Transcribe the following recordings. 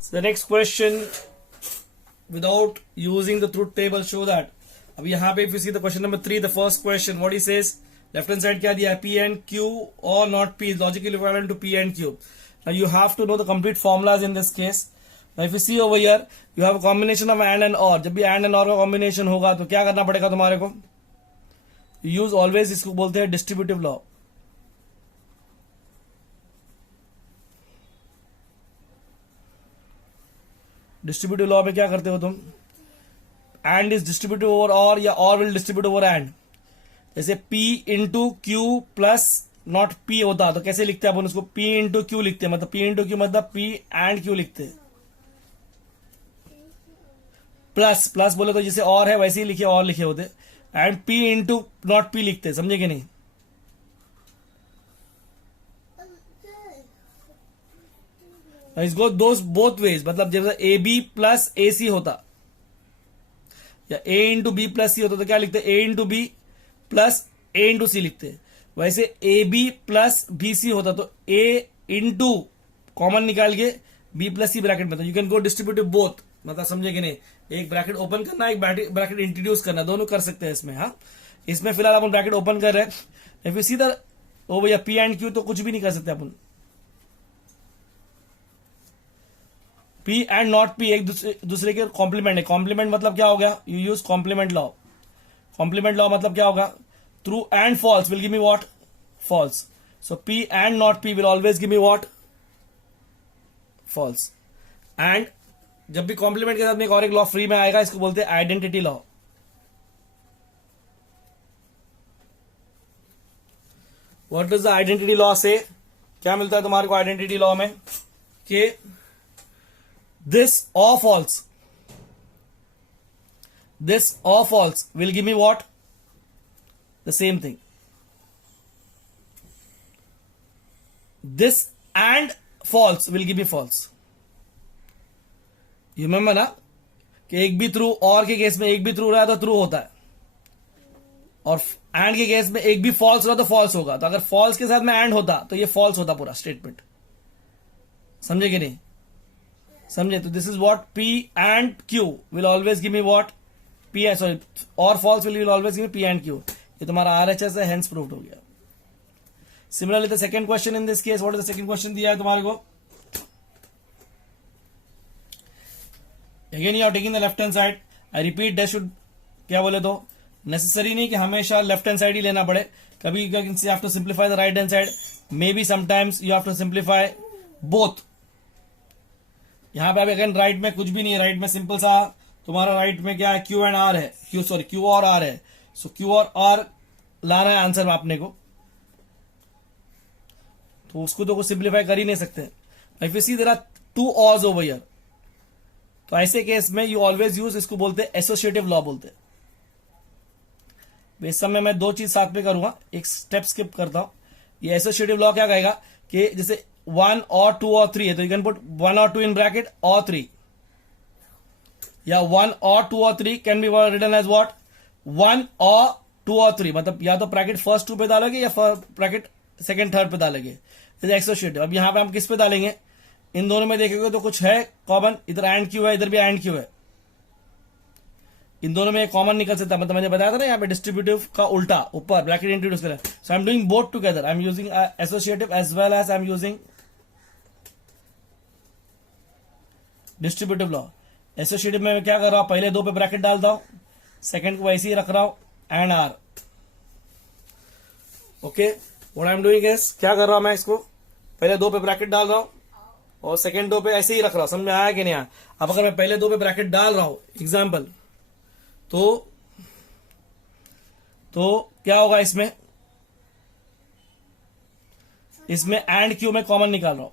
So the next question, without using the truth table, show that. अब यहाँ पे if you see the question number 3, the first question, what he says, left hand side क्या दिया है, P and Q or not P is logically equivalent to P and Q. Now you have to know the complete formulas in this case. Now if you see over here, you have a combination of and or. जब भी and or का combination होगा तो क्या करना पड़ेगा तुम्हारे को? यूज ऑलवेज, इसको बोलते हैं डिस्ट्रीब्यूटिव लॉ. डिस्ट्रीब्यूटिव लॉ में क्या करते हो तुम? एंड इज डिस्ट्रीब्यूटिव ओवर और, या और विल डिस्ट्रीब्यूट ओवर एंड. जैसे P into Q plus not P होता तो कैसे लिखते हैं अपन उसको? P इंटू क्यू लिखते हैं, मतलब P इंटू क्यू मतलब P एंड क्यू लिखते हैं. प्लस प्लस बोले तो जैसे और है वैसे ही लिखे और लिखे होते, and P into not P लिखते हैं, समझे कि नहीं? इस गो दोस बोथ वेज, मतलब जैसे ए बी प्लस ए सी होता या A into B plus C होता तो क्या लिखते? A into B plus A into C लिखते. वैसे A B plus B C होता तो ए इंटू कॉमन निकाल के बी प्लस सी ब्रैकेट में, तो you can go distributive both, मतलब समझे कि नहीं? एक ब्रैकेट ओपन करना, एक ब्रैकेट इंट्रोड्यूस करना, दोनों कर सकते हैं इसमें. हाँ, इसमें फिलहाल अपन ब्रैकेट ओपन कर रहे हैं. इफ यू सी द ओ भैया पी एंड क्यू तो कुछ भी नहीं कर सकते अपन. पी एंड नॉट पी एक दूसरे के कॉम्प्लीमेंट है. कॉम्प्लीमेंट मतलब क्या हो गया? You use complement law. Complement law मतलब क्या होगा? True and false will give me what? False. So P and not P will always give me what? False. And जब भी कॉम्प्लीमेंट के साथ में एक और एक लॉ फ्री में आएगा, इसको बोलते हैं identity law. What does the identity law से? क्या मिलता है तुम्हारे को आइडेंटिटी लॉ में? कि this or false, this or false will give me what? The same thing. This and false will give me false. You remember ना कि एक भी ट्रू और के केस में एक भी ट्रू रहा तो ट्रू होता है, और एंड के केस में एक भी फॉल्स रहा तो फॉल्स होगा. तो अगर फॉल्स के साथ में एंड होता तो ये फॉल्स होता पूरा स्टेटमेंट. समझे कि नहीं? समझे? तो this is what P and Q will always give me what? P sorry, or false will always give me P and Q. ये तुम्हारा RHS है, हेंस प्रूव्ड हो गया. Similarly the second question in this case, what is the second question दिया है तुम्हारे को? Again you are taking the left hand side. I repeat, that should, क्या बोले तो नेसेसरी नहीं कि हमेशा लेफ्ट हैंड साइड ही लेना पड़े. कभी you have to simplify the right hand side. Maybe sometimes you have to simplify both. यहां पे अगर राइट में कुछ भी नहीं है, राइट में सिंपल सा तुम्हारा राइट में क्या है? क्यू एंड आर है, क्यू और आर है. सो क्यू और आर लाना है आंसर में आपने को, तो उसको तो कुछ सिंप्लीफाई कर ही नहीं सकते. If you see there are two ORs over here, तो ऐसे केस में यू ऑलवेज यूज, इसको बोलते हैं एसोसिएटिव लॉ बोलते हैं. इस समय मैं दो चीज साथ में करूंगा, एक स्टेप स्किप करता हूं. ये एसोसिएटिव लॉ क्या कहेगा कि जैसे 1 और 2 और 3 है तो यू कैन पुट 1 और 2 इन ब्रैकेट और 3, या 1 और 2 और 3 can be written as what? 1 और 2 और 3, मतलब या तो ब्रैकेट फर्स्ट 2 पे डालोगे या ब्रैकेट सेकंड थर्ड पे डालोगे. एसोसिएटिव. अब यहां पे हम किस पे डालेंगे? इन दोनों में देखेंगे तो कुछ है कॉमन, इधर एंड क्यू है, इधर भी एंड क्यू है. इन दोनों में एक कॉमन निकल सकता है, मतलब मैंने बताया था ना यहाँ पे डिस्ट्रीब्यूटिव का उल्टा ऊपर ब्रैकेट इंट्रोड्यूस करें. So I am doing both together. I am using associative as well as I am using distributive law. Associative में मैं क्या कर रहा हूं? पहले दो पे ब्रैकेट डालता हूं, सेकंड को वैसे ही रख रहा हूं, and R. Okay, what I am doing is, क्या कर रहा हूं मैं? इसको पहले दो पे ब्रैकेट डाल रहा हूं और सेकंड दो पे ऐसे ही रख रहा हूं. समझ में आया कि नहीं आया? अब अगर मैं पहले दो पे ब्रैकेट डाल रहा हूं एग्जाम्पल, तो क्या होगा इसमें? इसमें एंड क्यू में कॉमन निकाल रहा हूं,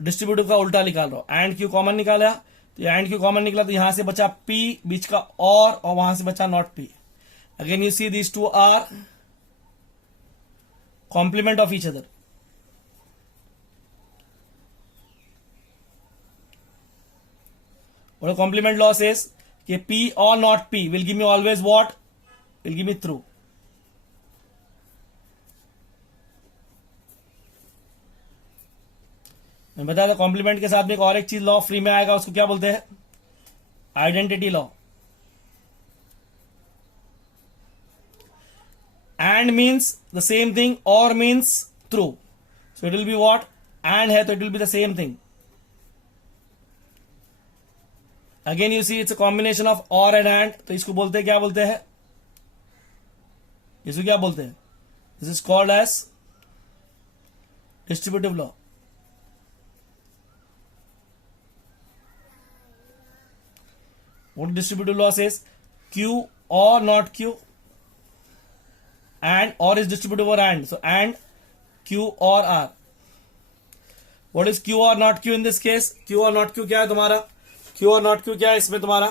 डिस्ट्रीब्यूटिव का उल्टा निकाल रहा हूं. एंड क्यू कॉमन निकाला, तो एंड क्यू कॉमन निकला तो यहां से बचा P बीच का और वहां से बचा not P. Again you see these two are complement of each other. और कॉम्प्लीमेंट लॉ सेज कि P और not P will give me always what? Will give me true. मैं बताया था कॉम्प्लीमेंट के साथ में एक और एक चीज लॉ फ्री में आएगा, उसको क्या बोलते हैं? Identity law. And means the same thing, or means true. So it will be what? And है तो it will be the same thing. Again you see it's a combination of or and, तो इसको बोलते हैं, क्या बोलते हैं? इसको क्या बोलते हैं? This is called as distributive law. What distributive law says? Q or not Q, and or is distributive or and. So and Q or R. What is Q or not Q in this case? Q or not Q क्या है तुम्हारा? Q or not Q क्या है इसमें तुम्हारा?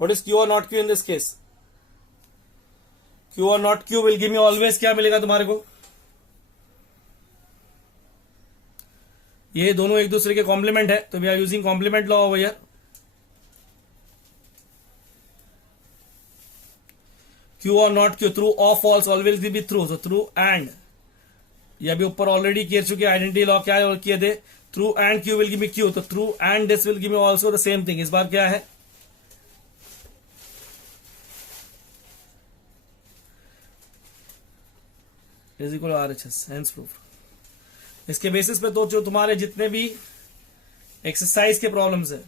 What is Q or not Q in this case? Q or not Q will give me always क्या मिलेगा तुम्हारे को? ये दोनों एक दूसरे के कॉम्प्लीमेंट है, तो we are using complement law over here. Q और नॉट क्यू, ट्रू और false always will be true. So true and, ये अभी ऊपर ऑलरेडी कर चुके आइडेंटिटी लॉ क्या है किए थे. True and Q will give me Q, तो true and this will give me also the same thing. इस बार क्या है? Is equal RHS, hence proof. इसके बेसिस पे तो जो तुम्हारे जितने भी एक्सरसाइज के प्रॉब्लम्स है,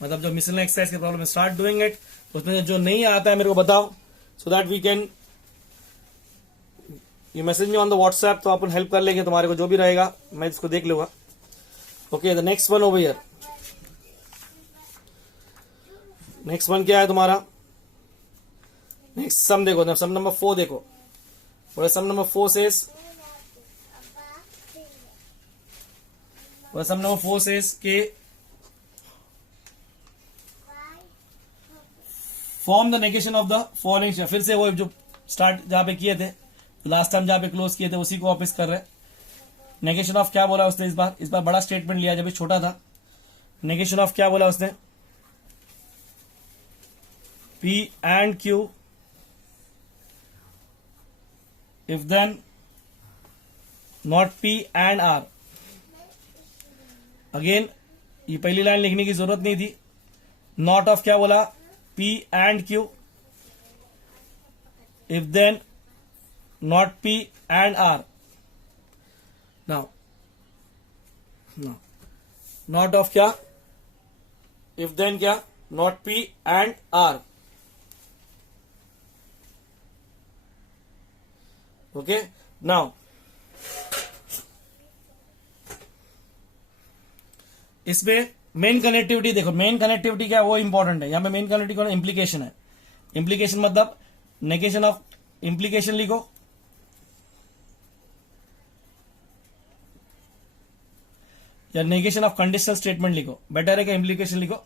मतलब जो मिसलिनियस एक्सरसाइज के प्रॉब्लम, स्टार्ट डूइंग इट. उसमें जो नहीं आता है मेरे को बताओ, so that we can, you message me on the WhatsApp, तो अपन हेल्प कर लेंगे तुम्हारे को. जो भी रहेगा मैं इसको देख लूंगा. Okay, the next one over here. Next one क्या है तुम्हारा? नेक्स्ट सम देखो, सम नंबर 4 देखो. सम नंबर 4 सेज, सम नंबर 4 सेज के form the negation of the following. फिर से वो जो स्टार्ट जहां पे किए थे, लास्ट टाइम जहां पे क्लोज किए थे, उसी को वापस कर रहे हैं. नेगेशन ऑफ क्या बोला उसने इस बार बड़ा स्टेटमेंट लिया, जब छोटा था. नेगेशन ऑफ क्या बोला उसने? P and Q if then not P and R. Again ये पहली लाइन लिखने की जरूरत नहीं थी. नॉट ऑफ क्या बोला? P and Q if then not P and R. now not of क्या? if then क्या? not P and R. Okay, now इसमें मेन कनेक्टिविटी देखो. मेन कनेक्टिविटी क्या है वो इंपॉर्टेंट है. यहां पे मेन कनेक्टिविटी कौन? इंप्लीकेशन है. इंप्लीकेशन मतलब नेगेशन ऑफ इंप्लीकेशन लिखो. या नेगेशन ऑफ कंडीशनल स्टेटमेंट लिखो, बेटर है क्या? इंप्लीकेशन लिखो.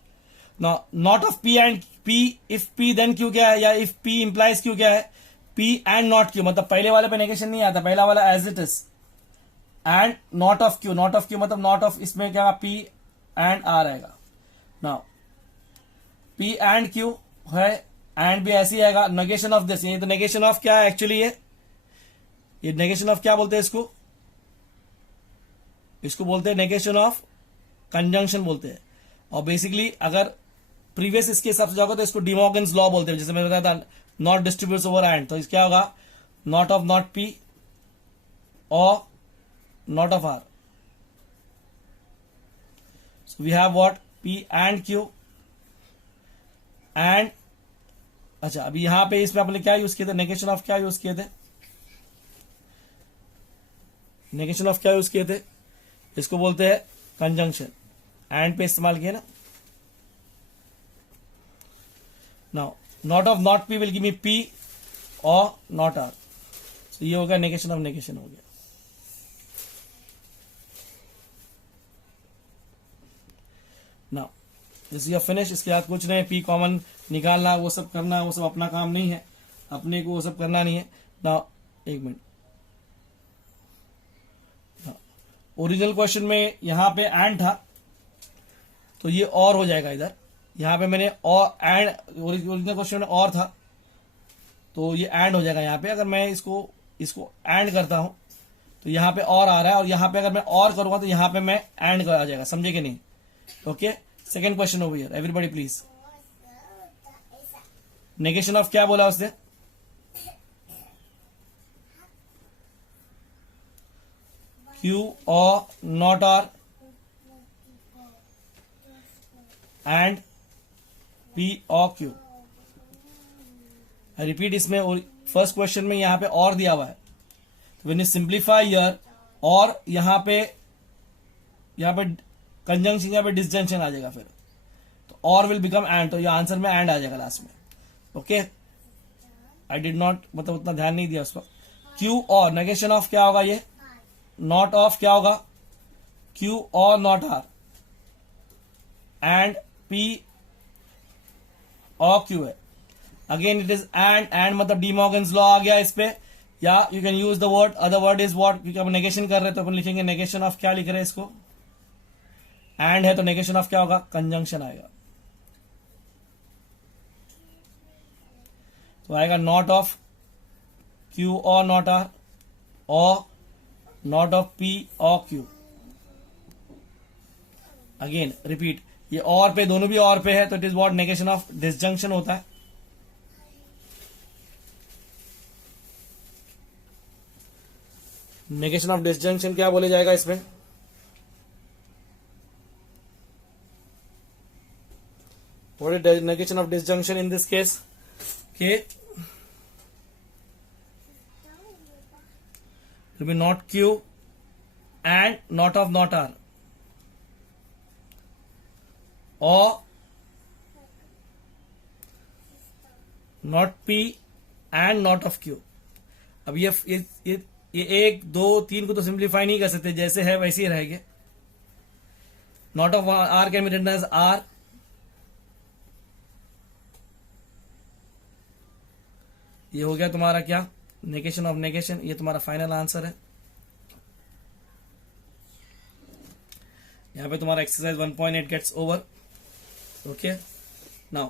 Not of P and P, if P then Q क्या है, या इफ पी इंप्लाइज क्यू क्या है? पी एंड नॉट क्यू, मतलब पहले वाले पे नेगेशन नहीं आता, पहला वाला as it is. And not of Q, not of Q मतलब नॉट ऑफ, इसमें क्या? पी एंड आर आएगा. नाउ पी एंड क्यू है, एंड भी ऐसे ही आएगा. नेगेशन ऑफ दिस, ये तो नेगेशन ऑफ क्या है एक्चुअली? ये नेगेशन ऑफ क्या बोलते हैं इसको? इसको बोलते हैं नेगेशन ऑफ कंजंक्शन बोलते हैं. और बेसिकली अगर प्रीवियस इसके हिसाब से जाओगे तो इसको डिमॉर्गन्स लॉ बोलते हैं. जैसे मैंने बताया था नॉट डिस्ट्रीब्यूट्स ओवर एंड, तो इस क्या होगा? नॉट ऑफ नॉट पी और not of R. So we have what? P and Q and, अच्छा अभी यहां पे इसमें अपने क्या यूज किए थे? नेगेशन ऑफ क्या यूज किए थे? नेगेशन ऑफ क्या यूज किए थे? इसको बोलते हैं कंजंक्शन. एंड पे इस्तेमाल किया ना. Now not of not P will give me P और नॉट आर. तो ये होगा नेगेशन ऑफ नेगेशन हो गया. Now this is finish. इसके बाद कुछ नहीं, पी कॉमन निकालना, वो सब करना, वो सब अपना काम नहीं है, अपने को वो सब करना नहीं है. नाउ एक मिनट, ओरिजिनल क्वेश्चन में यहां पे एंड था, तो ये और हो जाएगा इधर. यहां पे मैंने और एंड, ओरिजिनल क्वेश्चन में और था, तो ये एंड हो जाएगा यहां पे. अगर मैं इसको इसको एंड करता हूं तो यहां पे और आ रहा है, और यहां पे अगर मैं और करूंगा तो यहां पे मैं एंड आ जाएगा, समझे कि नहीं? Okay, second question over here, everybody please. Negation of क्या बोला उसने? क्यू और नॉट आर एंड पी और क्यू। रिपीट, इसमें फर्स्ट क्वेश्चन में यहां पे और दिया हुआ है, तो व्हेन यू सिंप्लीफाई हियर, और यहां पे कंजंक्शन, यहां पे डिसजंक्शन आ जाएगा, फिर तो और विल बिकम एंड, तो ये आंसर में एंड आ जाएगा लास्ट में। ओके, आई डिड नॉट, मतलब उतना ध्यान नहीं दिया उसको। क्यू और नेगेशन ऑफ क्या होगा? ये नॉट ऑफ क्या होगा? क्यू और नॉट आर एंड पी और क्यू है। अगेन इट इज एंड मतलब डी मॉर्गन्स लॉ आ गया इस पे, या you can use the word, other word is what, क्योंकि हम नेगेशन कर रहे हैं तो अपन लिखेंगे नेगेशन ऑफ, क्या लिख रहे हैं इसको? एंड है तो नेगेशन ऑफ क्या होगा? कंजंक्शन आएगा, तो आएगा नॉट ऑफ क्यू और नॉट आर और नॉट ऑफ पी और क्यू। अगेन रिपीट, ये और पे, दोनों भी और पे है, तो it is what? Negation of disjunction होता है। नेगेशन ऑफ डिसजंक्शन क्या बोले जाएगा इसमें? What is negation of disjunction in this case? के will be not Q and not of not R, or not P and not of Q। अब ये 1 2 3 को तो सिंप्लीफाई नहीं कर सकते, जैसे है वैसे ही रहेंगे। Not of R can be written as R, ये हो गया तुम्हारा क्या? Negation of negation. ये तुम्हारा फाइनल आंसर है। यहां पे तुम्हारा exercise 1.8 gets over. Okay, now